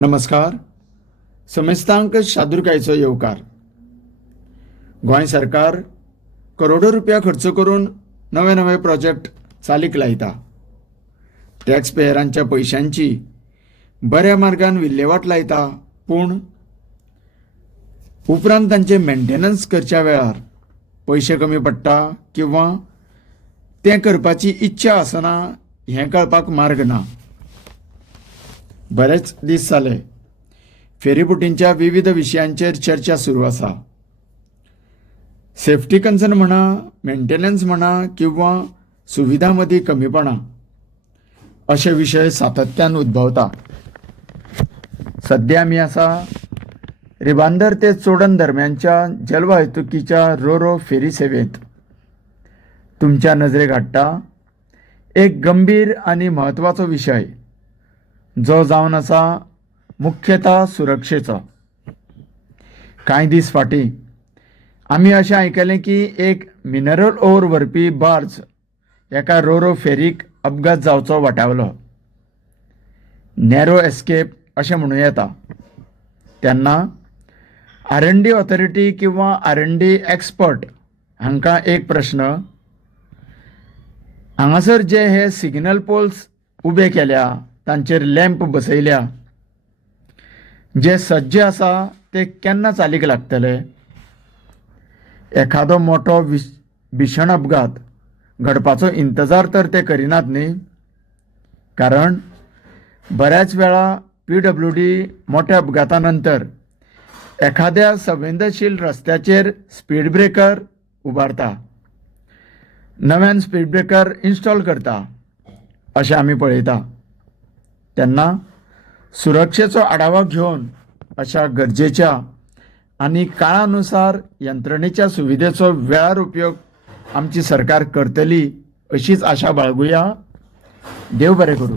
नमस्कार. समेस्तांक शादुरकायचो येवकार. गोंय सरकार करोडो रुपया खर्च करून नवे नवे प्रोजेक्ट चालीक लायता. टॅक्स पेयरांच्या पैशांची बऱ्या मार्गान विल्हेवाट लायता, पूण उपरांत तांचे मेंटेनन्स करच्या वेळार पैसे कमी पडटा किंवा तें करपाची इच्छा आसना हें कळपाक मार्ग ना. बरेच दीस जाले फेरीबोटींच्या विविध विशयांचेर चर्चा सुरू आसा. सेफ्टी कन्सर्न म्हणा, मेंटेनन्स म्हणा किंवा सुविधा मदीं कमीपणा अशे विशय सातत्यान उद्भवता. सध्या आमी आसा रिबांदर ते चोडण दरम्यानच्या जलवाहतुकीच्या रोरो फेरी सेवेंत. तुमच्या नजरेक हाडटा एक गंभीर आनी म्हत्वाचो विशय जो जावन आसा मुख्यतः सुरक्षेचो. कांय दीस फाटीं आमी अशें आयकलें की एक मिनरल ओर व्हरपी बार्ज एका रोरो फेरीक अपघात जावचो वाटावलो. नॅरो एस्केप अशें म्हणूं येता. तेन्ना R&D ऑथॉरिटी किंवा R&D एक्सपर्ट हांकां एक प्रश्न. हांगासर जे हे सिग्नल पोल्स उबे केल्या, तांचेर लॅम्प बसयल्या, जे सज्ज आसा ते केन्ना चालीक लागतले? एखादो मोठो भीषण अपघात घडपाचो इंतजार तर ते करिनात न्ही. कारण बऱ्याच वेळा PWD मोठ्या अपघाता नंतर एखाद्या संवेदनशील रस्त्याचेर स्पीड ब्रेकर उबारता, नव्यान स्पीड ब्रेकर इन्स्टॉल करता अशें आमी पळयता. तेन्ना सुरक्षेचो आढावा घेवन अशा गरजेच्या आनी काळानुसार यंत्रणेच्या सुविधेचो वेळार उपयोग आमची सरकार करतली अशीच आशा बाळगुया. देव बरें करूं.